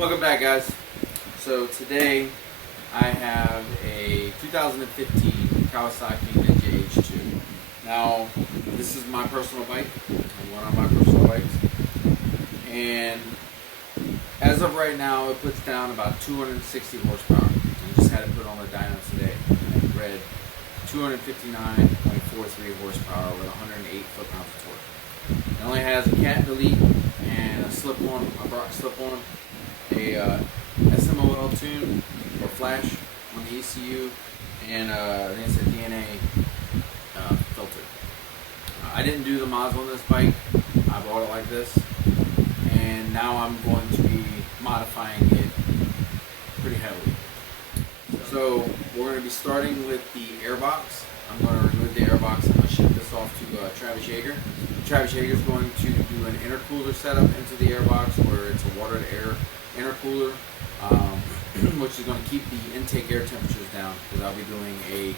Welcome back, guys. So today I have a 2015 Kawasaki Ninja H2. Now this is my personal bike, one of my personal bikes, and as of right now it puts down about 260 horsepower. I just had it put on the dyno today and it read 259.43 horsepower with 108 foot-pounds of torque. It only has a cat delete and a slip-on, a Brock slip-on, a SMOL tune or flash on the ECU, and I think it's a DNA filter. I didn't do the mods on this bike. I bought it like this, and now I'm going to be modifying it pretty heavily. So we're going to be starting with the airbox. I'm going to remove the airbox. I'm going to ship this off to Travis Yeager. Travis Yeager is going to do an intercooler setup into the airbox where it's a water-to-air intercooler, which is going to keep the intake air temperatures down, because I'll be doing the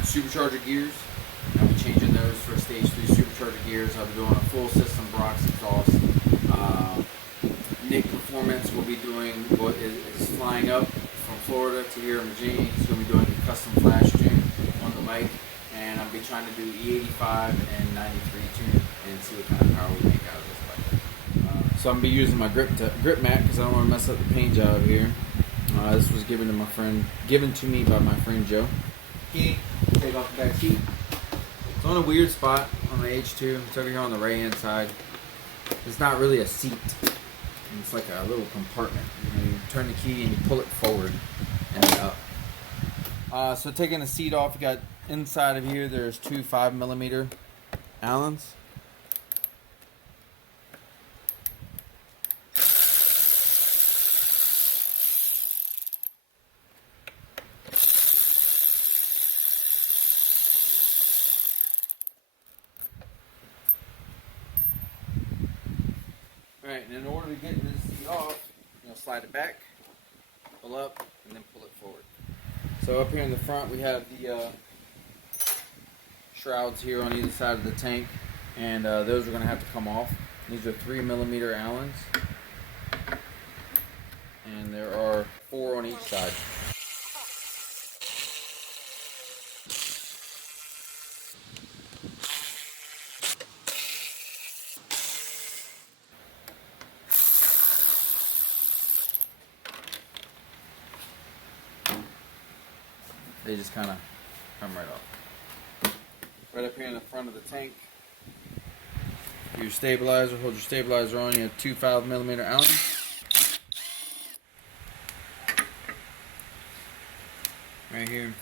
Supercharger gears. I'll be changing those for stage 3 Supercharger gears. I'll be doing a full system Brock's exhaust. Nick Performance will be doing what is flying up from Florida to here in Virginia. He's going to be doing a custom flash tune on the bike, and I'll be trying to do E85 and 93 tune and see what kind of power we make out of this bike. So I'm going to be using my grip mat because I don't want to mess up the paint job here. This was given to me by my friend Joe. Key, take off the back seat. It's on a weird spot on the H2. It's over here on the right hand side. It's not really a seat. It's like a little compartment. You turn the key and you pull it forward and up. So taking the seat off, you got inside of here, there's two 5mm Allens. Alright, and in order to get this seat off, you'll slide it back, pull up, and then pull it forward. So up here in the front we have the shrouds here on either side of the tank, and those are going to have to come off. These are 3mm Allens, and there are 4 on each side. They just kind of come right off. Right up here in the front of the tank, your stabilizer, hold your stabilizer on, you have two 5mm Allens. Right here.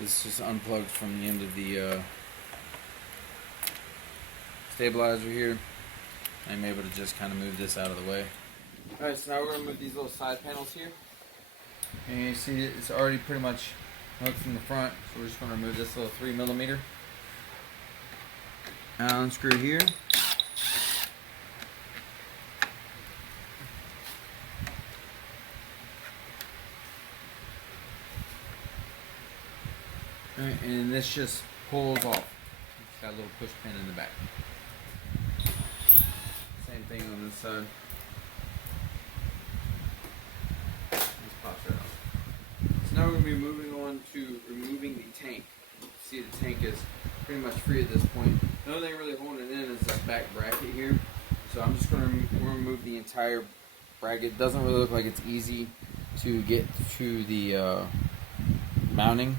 This just unplugged from the end of the stabilizer here. I'm able to just kind of move this out of the way. Alright, so now we're going to move these little side panels here. And you see it's already pretty much hooked from the front, so we're just going to remove this little 3mm Allen screw here. Alright, and this just pulls off. It's got a little push pin in the back. Same thing on this side. Now we're going to be moving on to removing the tank. See, the tank is pretty much free at this point. The only thing really holding it in is this back bracket here. So I'm just going to remove the entire bracket. It doesn't really look like it's easy to get to the mounting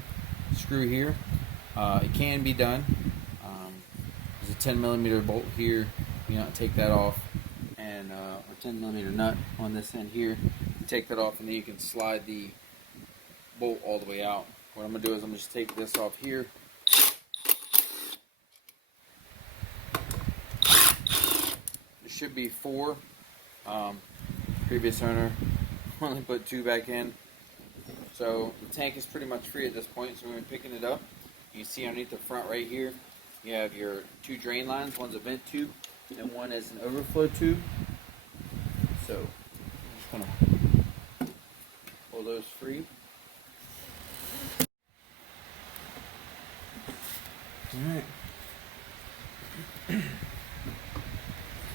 screw here. It can be done. There's a 10mm bolt here. You know, take that off, and a 10mm nut on this end here. You take that off, and then you can slide the bolt all the way out. What I'm going to do is I'm going to just take this off here. There should be 4. Previous owner only put 2 back in. So the tank is pretty much free at this point, so we're going to be picking it up. You can see underneath the front right here, you have your 2 drain lines. One's a vent tube, and one is an overflow tube. So I'm just going to pull those free. Alright.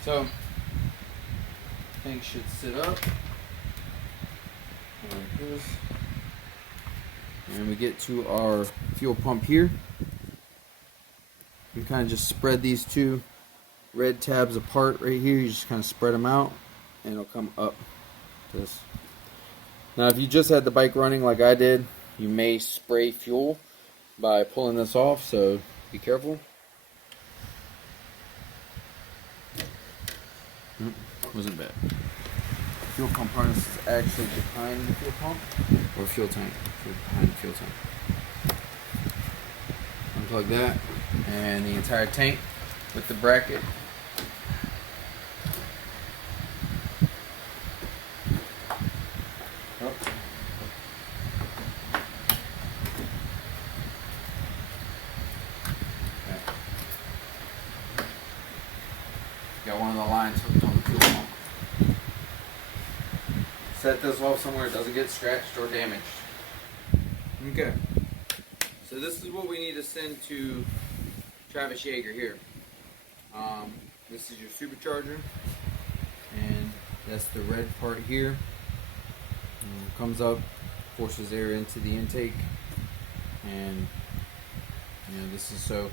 So Tank should sit up like this. And we get to our fuel pump here. You kind of just spread these two red tabs apart right here. You just kind of spread them out and it'll come up this. Now if you just had the bike running like I did, you may spray fuel by pulling this off, so be careful. Wasn't bad. Fuel pump harness is actually behind the fuel pump, or fuel tank, behind the fuel tank. Unplug that, and the entire tank with the bracket. Oh. Okay. Got one of the lines hooked on the fuel pump. Set this off somewhere it doesn't get scratched or damaged. Okay. So this is what we need to send to Travis Yeager here. This is your supercharger, and that's the red part here. Comes up, forces air into the intake, and this is so.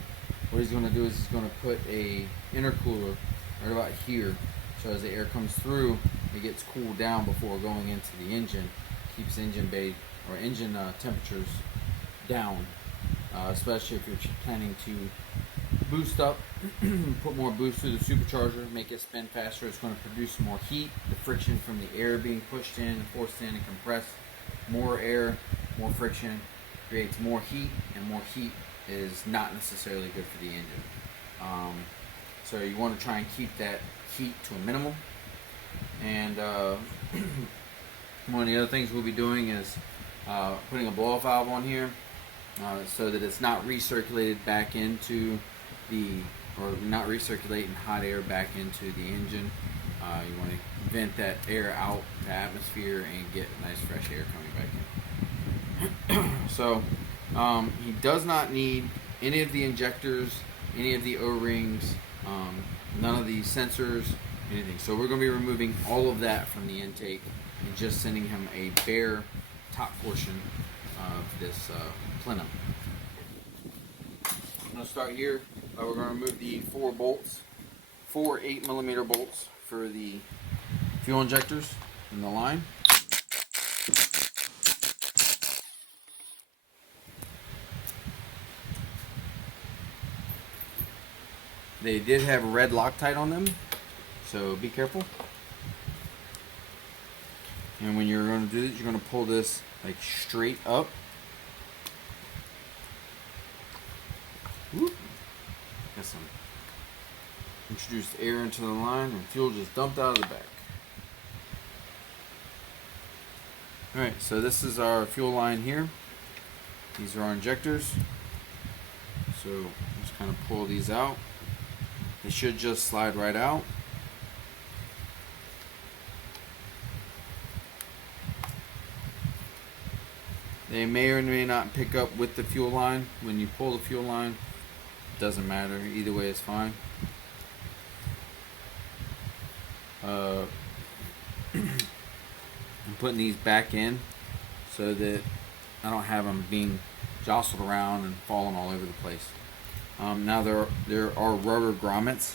What he's going to do is he's going to put a intercooler right about here, so as the air comes through, it gets cooled down before going into the engine. Keeps engine bay or engine temperatures down, especially if you're planning to boost up, put more boost through the supercharger, make it spin faster. It's going to produce more heat. The friction from the air being pushed in and forced in and compressed, more air, more friction creates more heat, and more heat is not necessarily good for the engine. So you want to try and keep that heat to a minimum. And one of the other things we'll be doing is putting a blow-off valve on here so that it's not recirculated back into or not recirculating hot air back into the engine. You want to vent that air out to atmosphere and get nice fresh air coming back in. So he does not need any of the injectors, any of the O-rings, none of the sensors, anything. So we're going to be removing all of that from the intake and just sending him a bare top portion of this plenum. I'm going to start here. We're going to remove the 4 bolts, 4 8mm bolts for the fuel injectors in the line. They did have a red Loctite on them, so be careful. And when you're going to do this, you're going to pull this like straight up. Whoop. Got some introduced air into the line, and fuel just dumped out of the back. Alright, so this is our fuel line here. These are our injectors. So just kind of pull these out. They should just slide right out. They may or may not pick up with the fuel line. When you pull the fuel line, doesn't matter. Either way is fine. I'm putting these back in so that I don't have them being jostled around and falling all over the place. Now there are rubber grommets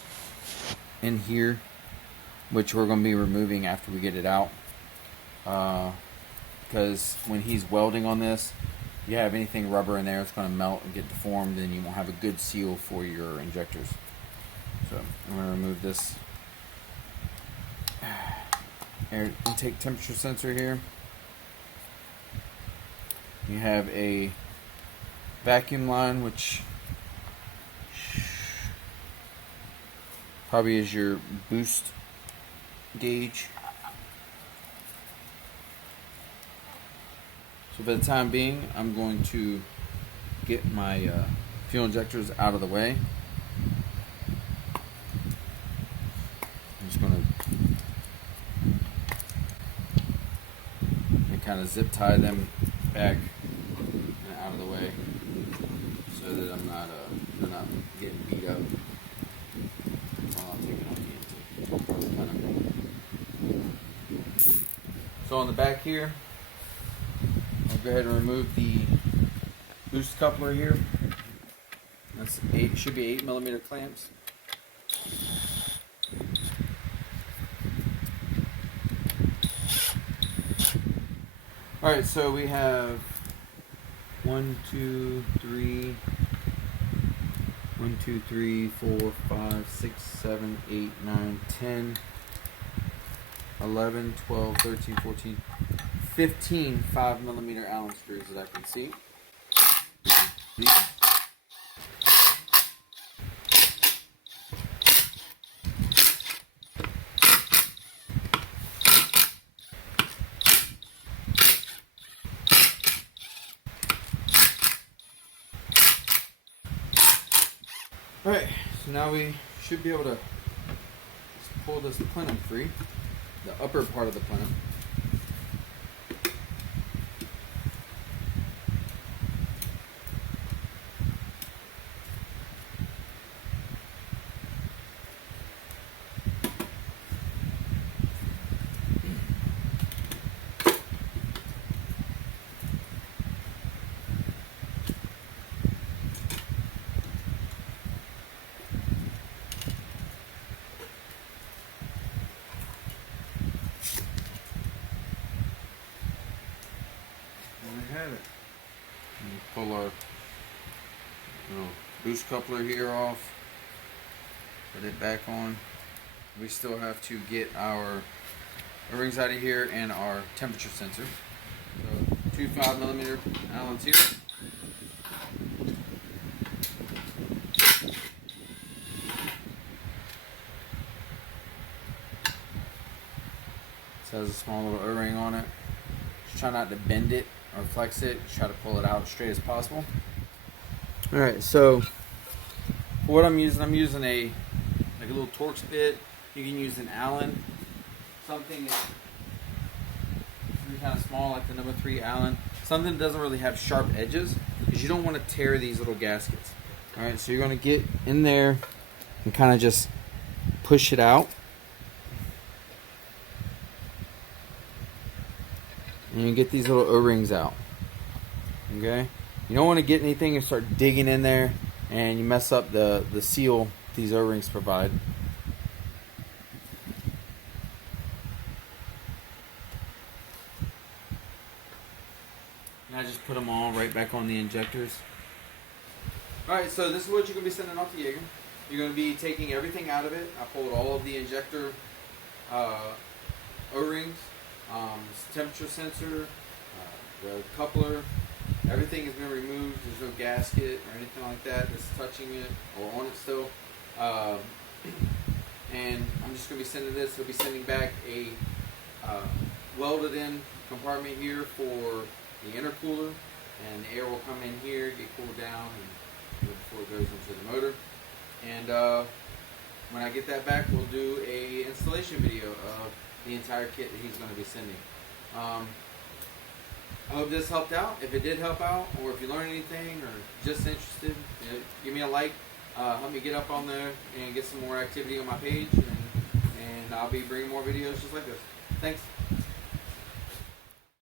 in here, which we're going to be removing after we get it out. Because when he's welding on this, if you have anything rubber in there, it's going to melt and get deformed, and you won't have a good seal for your injectors. So I'm going to remove this air intake temperature sensor here. You have a vacuum line, which probably is your boost gauge. So for the time being, I'm going to get my fuel injectors out of the way. I'm just going to kind of zip tie them back and out of the way so that they're not getting beat up while I'm taking off the intake. So on the back here, I'll go ahead and remove the boost coupler here. That's should be 8mm clamps. Alright, so we have 1, 2, 3, 4, 5, 6, 7, 8, 9, 10, 11, 12, 13, 14, 15 5mm Allen screws that I can see. Alright, so now we should be able to pull this plenum free, the upper part of the plenum. Have it. And pull our boost coupler here off, put it back on. We still have to get our O-rings out of here and our temperature sensor. So 2 5mm Allens here. This has a small little O-ring on it. Just try not to bend it or flex it. Just try to pull it out as straight as possible. Alright, so for what I'm using a little Torx bit. You can use an Allen, something that's kind of small like the number 3 Allen. Something that doesn't really have sharp edges because you don't want to tear these little gaskets. Alright, so you're going to get in there and kind of just push it out. And you get these little O-rings out. Okay? You don't want to get anything and start digging in there and you mess up the seal these O-rings provide. And I just put them all right back on the injectors. Alright, so this is what you're going to be sending off to Jaeger. You're going to be taking everything out of it. I pulled all of the injector O-rings. Temperature sensor, the coupler, everything has been removed. There's no gasket or anything like that that's touching it or on it still. And I'm just going to be sending this. We'll be sending back a welded in compartment here for the intercooler, and the air will come in here, get cooled down, and before it goes into the motor. And when I get that back, we'll do a installation video of the entire kit that he's going to be sending. I hope this helped out. If it did help out, or if you learned anything, or just interested, give me a like. Help me get up on there and get some more activity on my page, and I'll be bringing more videos just like this. Thanks.